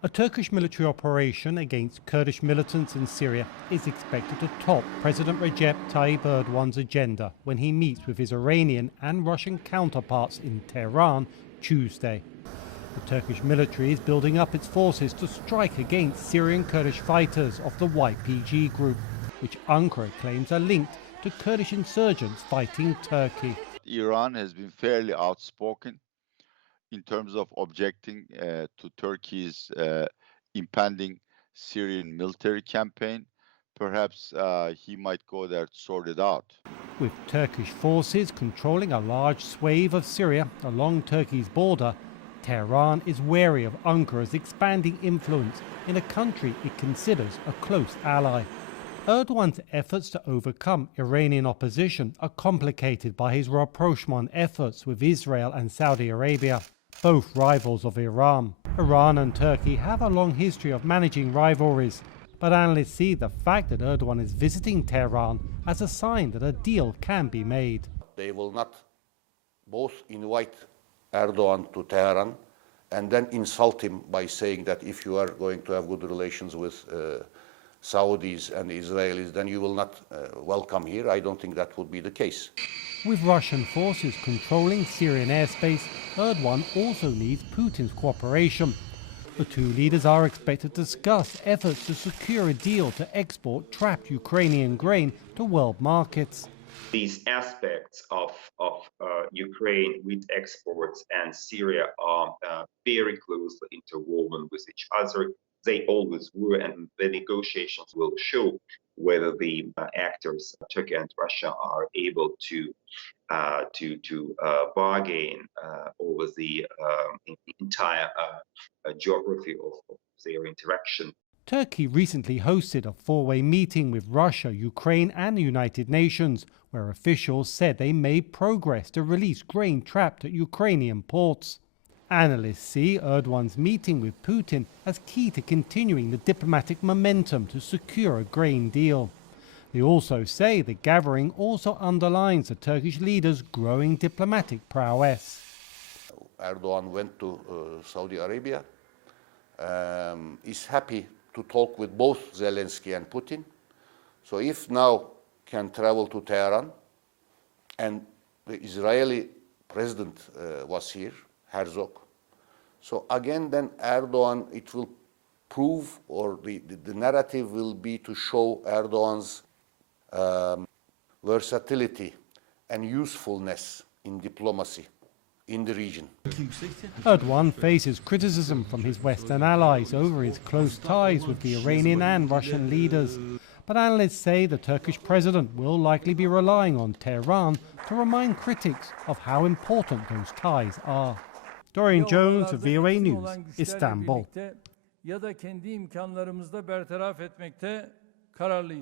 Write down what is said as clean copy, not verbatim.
A Turkish military operation against Kurdish militants in Syria is expected to top President Recep Tayyip Erdogan's agenda when he meets with his Iranian and Russian counterparts in Tehran Tuesday. The Turkish military is building up its forces to strike against Syrian Kurdish fighters of the YPG group, which Ankara claims are linked to Kurdish insurgents fighting Turkey. Iran has been fairly outspoken in terms of objecting to Turkey's impending Syrian military campaign. Perhaps he might go there to sort it out. With Turkish forces controlling a large swathe of Syria along Turkey's border, Tehran is wary of Ankara's expanding influence in a country it considers a close ally. Erdogan's efforts to overcome Iranian opposition are complicated by his rapprochement efforts with Israel and Saudi Arabia, both rivals of Iran. Iran and Turkey have a long history of managing rivalries, but analysts see the fact that Erdogan is visiting Tehran as a sign that a deal can be made. They will not both invite Erdogan to Tehran and then insult him by saying that if you are going to have good relations with Saudis and Israelis, then you will not welcome here. I don't think that would be the case. With Russian forces controlling Syrian airspace, Erdogan also needs Putin's cooperation. The two leaders are expected to discuss efforts to secure a deal to export trapped Ukrainian grain to world markets. These aspects of Ukraine wheat exports and Syria are very closely interwoven with each other. They always were, and the negotiations will show whether the actors, Turkey and Russia, are able to bargain over the entire geography of their interaction. Turkey recently hosted a four-way meeting with Russia, Ukraine and the United Nations, where officials said they made progress to release grain trapped at Ukrainian ports. Analysts see Erdogan's meeting with Putin as key to continuing the diplomatic momentum to secure a grain deal. They also say the gathering also underlines the Turkish leader's growing diplomatic prowess. Erdogan went to Saudi Arabia, is happy to talk with both Zelensky and Putin. So if now can travel to Tehran, and the Israeli president was here, Herzog. So again, then Erdogan, it will prove, or the narrative will be to show Erdogan's versatility and usefulness in diplomacy in the region. Erdogan faces criticism from his Western allies over his close ties with the Iranian and Russian leaders. But analysts say the Turkish president will likely be relying on Tehran to remind critics of how important those ties are. Dorian Jones, VOA News, Istanbul.